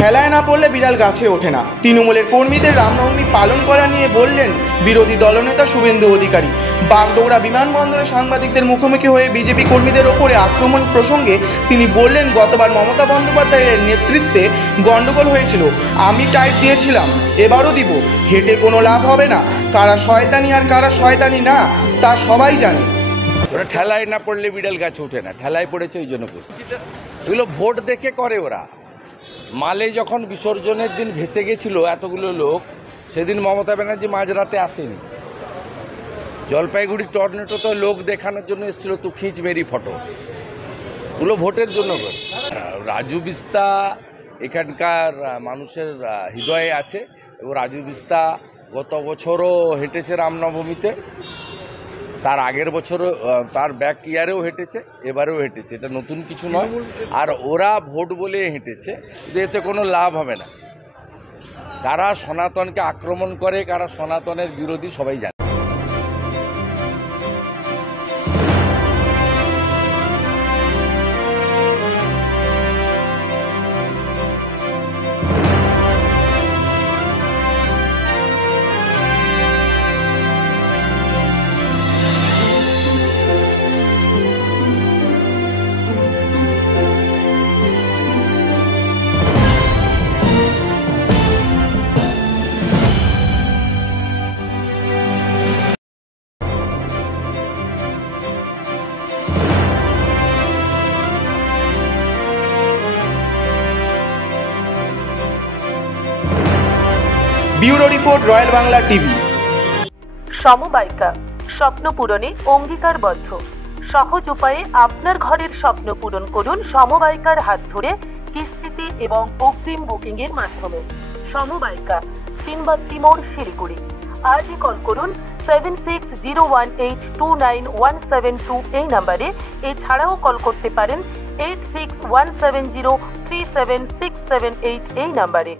ঠেলায় না পড়লে বিড়াল গাছে ওঠে না। তৃণমূলের কর্মীদের রামনবমী পালন করা নিয়ে বললেন বিরোধী দলনেতা শুভেন্দু অধিকারী। বাগডোগরা বিমানবন্দরে সাংবাদিকদের মুখোমুখি হয়ে বিজেপি কর্মীদের ওপরে আক্রমণ প্রসঙ্গে তিনি বললেন, গতবার মমতা বন্দ্যোপাধ্যায়ের নেতৃত্বে গণ্ডগোল হয়েছিল, আমি টাইট দিয়েছিলাম, এবারও দিব। হেঁটে কোনো লাভ হবে না। কারা শয়তানি আর কারা শয়তানি না তা সবাই জানে। ওরা ঠেলায় না পড়লে বিড়াল গাছে ওঠে না, ঠেলায় পড়েছে ওই জন্য করছে। এগুলো ভোট দেখে করে ওরা। মালে যখন বিসর্জনের দিন ভেসে গেছিল এতগুলো লোক, সেদিন মমতা ব্যানার্জি মাঝরাতে আসেনি। জলপাইগুড়ি টর্নেটো তো লোক দেখানোর জন্য এসেছিল, তো খিঁচ মেরি ফটো, ওগুলো ভোটের জন্য করে। রাজু বিস্তা এখানকার মানুষের হৃদয়ে আছে এবং রাজু বিস্তা গত বছরও হেঁটেছে রামনবমীতে, তার আগের বছরও, তার ব্যাক ইয়ারেও হেঁটেছে, এবারেও হেঁটেছে, এটা নতুন কিছু নয়। আর ওরা ভোট বলে হেঁটেছে, কিন্তু এতে কোনো লাভ হবে না। কারা সনাতনকে আক্রমণ করে, কারা সনাতনের বিরোধী, সবাই জানে। Bureau report, royal Bangla TV. সমবায়িকা স্বপ্ন পূরণে অঙ্গীকারবদ্ধ। সহজ উপায়ে আপনার ঘরের স্বপ্ন পূরণ করুন সমবায়িকার হাত ধরে, কিস্তিতে এবং অগ্রিম বুকিং এর মাধ্যমে। সমবায়িকা, তিনবাত্তি মোড়, শিলিগুড়ি। আজই কল করুন 7601829172 এই নাম্বারে। এছাড়াও কল করতে পারেন 8617037678 এই নাম্বারে।